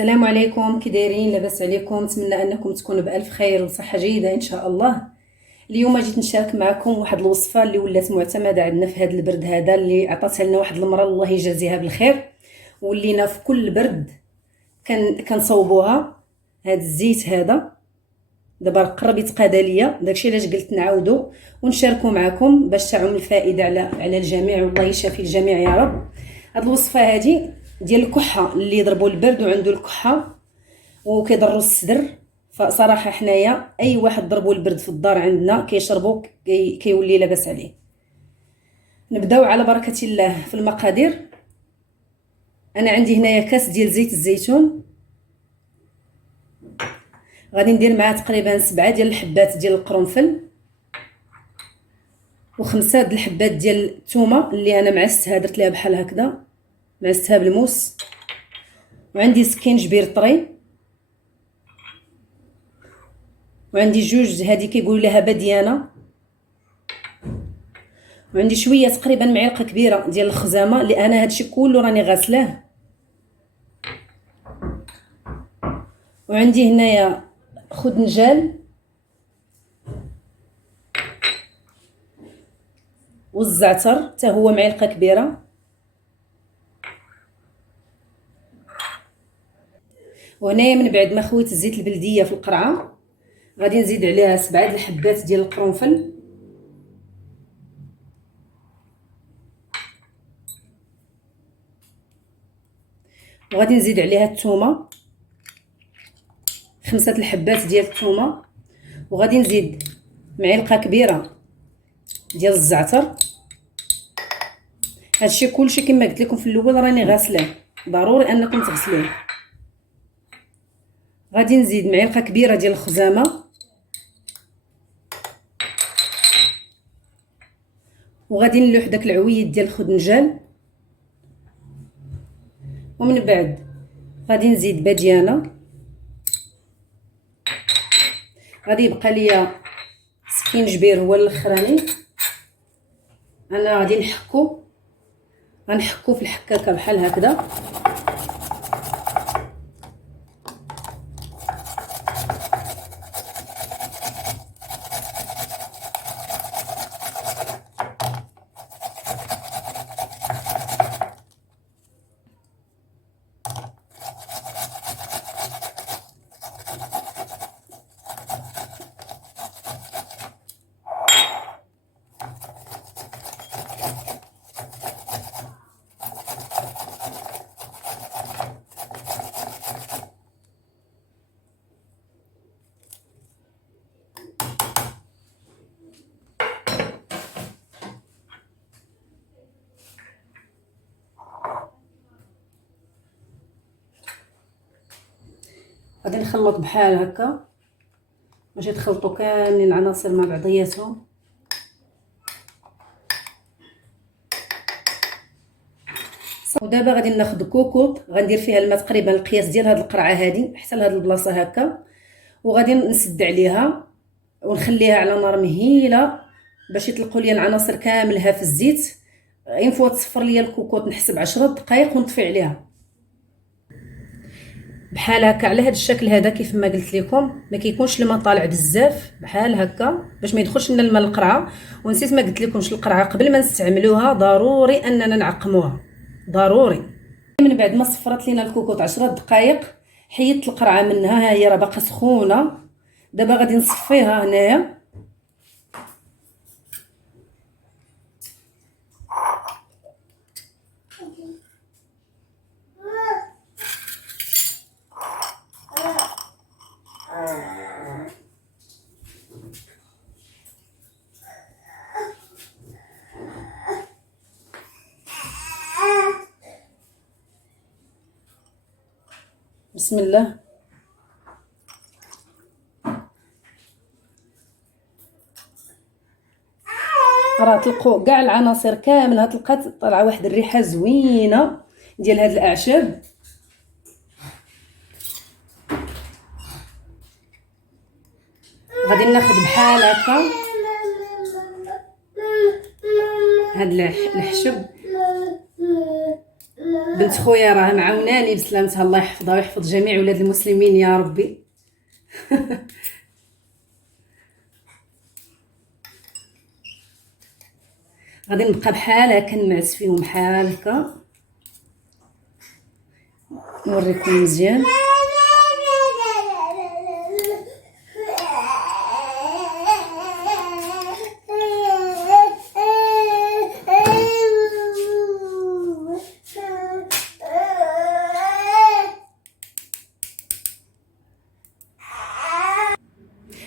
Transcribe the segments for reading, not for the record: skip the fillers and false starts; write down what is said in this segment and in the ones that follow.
السلام عليكم، كي دايرين؟ لاباس عليكم؟ نتمنى انكم تكونوا بالف خير وصحه جيده ان شاء الله. اليوم جيت نشارك معكم واحد الوصفه اللي ولات معتمده عندنا في هذا البرد هذا، اللي عطاتها لنا واحد المراه الله يجازيها بالخير، ولينا في كل برد كنصوبوها. هذا الزيت هذا دابا قرب يتقادا ليا، داكشي علاش قلت نعاودو ونشاركو معكم باش تعم الفائده على الجميع، والله يشافي الجميع يا رب. هاد الوصفه هذه ديال الكحه، اللي يضربوا البرد وعنده الكحه وكيضروا الصدر، فصراحه حنايا اي واحد ضربوا البرد في الدار عندنا كيشربوا كيولي لاباس عليه. نبداو على بركه الله في المقادير. انا عندي هنايا كاس ديال زيت الزيتون، غادي ندير معاه تقريبا 7 ديال الحبات ديال القرنفل، و5 د الحبات ديال الثومه اللي انا معستها، درت ليها بحال هكذا، معستها بالموس. وعندي سكينجبير طري، وعندي جوج هذه كيقولوا لها بديانه، وعندي شويه تقريبا معلقه كبيره ديال الخزامه اللي انا هادشي كله راني غاسلاه. وعندي هنايا خدنجال والزعتر حتى هو معلقه كبيره. وهنايا من بعد ما خويت الزيت البلديه في القرعه، غادي نزيد عليها 7 د الحبات ديال القرنفل، وغادي نزيد عليها الثومه، 5 الحبات ديال الثومه، وغادي نزيد معلقه كبيره ديال الزعتر. هادشي كلشي كما قلت لكم في الاول راني غاسلاه، ضروري انكم تغسلوه. غادي نزيد معلقه كبيره ديال الخزامه، وغادي نلوح داك العويد ديال الخدنجال، ومن بعد غادي نزيد بديانه. غادي يبقى ليا سكينجبير هو الاخراني، انا غادي غنحكو في الحكاكه بحال هكذا. غادي نخلط بحال هكا باش يتخلطوا كاملين العناصر مع بعضياتهم. ودابا غادي ناخذ كوكوط، غندير فيها الماء تقريبا القياس ديال هاد القرعه هادي حتى لهاد البلاصه هكا، وغادي نسد عليها ونخليها على نار مهيله باش يطلقوا لي العناصر كاملها في الزيت. ينفوا تصفر لي الكوكوط نحسب 10 دقائق ونطفي عليها بحال هكا على هذا الشكل هذا. كيف ما قلت لكم ما كيكونش الماء طالع بزاف، بحال هكا باش ما يدخلش لنا الماء القرعه. ونسيت ما قلت لكمش القرعه قبل ما نستعملوها ضروري اننا نعقموها، ضروري. من بعد ما صفرت لينا الكوكوط 10 دقائق حيدت القرعه منها، ها هي راه باقا سخونه. دابا غادي نصفيها هنايا. بسم الله. راه تلقوا كاع العناصر كامله، تلقات طالعه واحد الريحه زوينه ديال هاد الاعشاب. غادي ناخذ بحال هكا هاد الحشب بنت خويا راه معاوناني بسلامتها، الله يحفظها ويحفظ جميع ولاد المسلمين يا ربي. غادي نبقى بحال هكا نعس فيهم بحال هكا، نوريكم مزيان.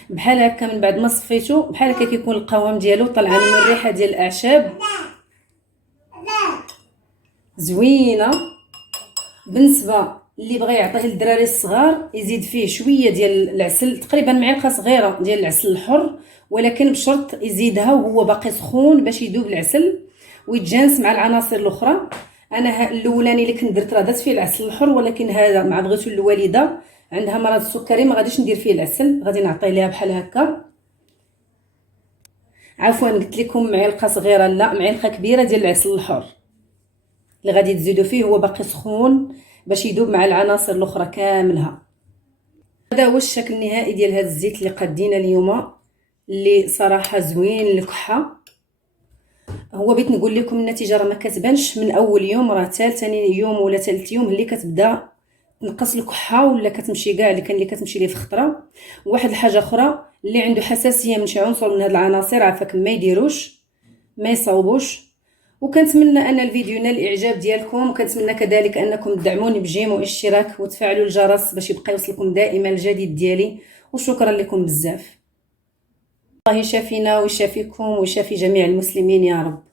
بحال هكا من بعد ما صفيتو بحال هكا كيكون القوام ديالو طالعه من الريحه ديال الاعشاب زوينه. بالنسبه اللي بغى يعطيه للدراري الصغار يزيد فيه شويه ديال العسل، تقريبا معلقه صغيره ديال العسل الحر، ولكن بشرط يزيدها وهو باقي سخون باش يذوب العسل ويتجانس مع العناصر الاخرى. انا الاولاني اللي كنت درت راه درت فيه العسل الحر، ولكن هذا مع بغيتو الوالده عندها مرض السكري ما غاديش ندير فيه العسل، غادي نعطي ليها بحال هكا. عفوا قلت لكم معلقه صغيره، لا معلقه كبيره ديال العسل الحر اللي غادي تزيدوا فيه هو باقي سخون باش يذوب مع العناصر الاخرى كاملها. هذا هو الشكل النهائي ديال هذا الزيت اللي قدينا اليوم، اللي صراحه زوين الكحه. هو بغيت نقول لكم النتيجه راه ما كتبانش من اول يوم، راه ثاني يوم ولا ثالث يوم اللي كتبدا تنقص الكحه ولا كتمشي كاع اللي كان اللي كتمشي ليه في خطره. واحد الحاجه اخرى، اللي عنده حساسيه من شي عنصر من هاد العناصر عافاك ما يديروش، ما يصاوبوش. وكنتمنى ان الفيديو نال الاعجاب ديالكم، وكنتمنى كذلك انكم تدعموني بجيم واشتراك وتفعلوا الجرس باش يبقى يوصلكم دائما الجديد ديالي. وشكرا لكم بزاف. الله يشافينا ويشافيكم ويشافي جميع المسلمين يا رب.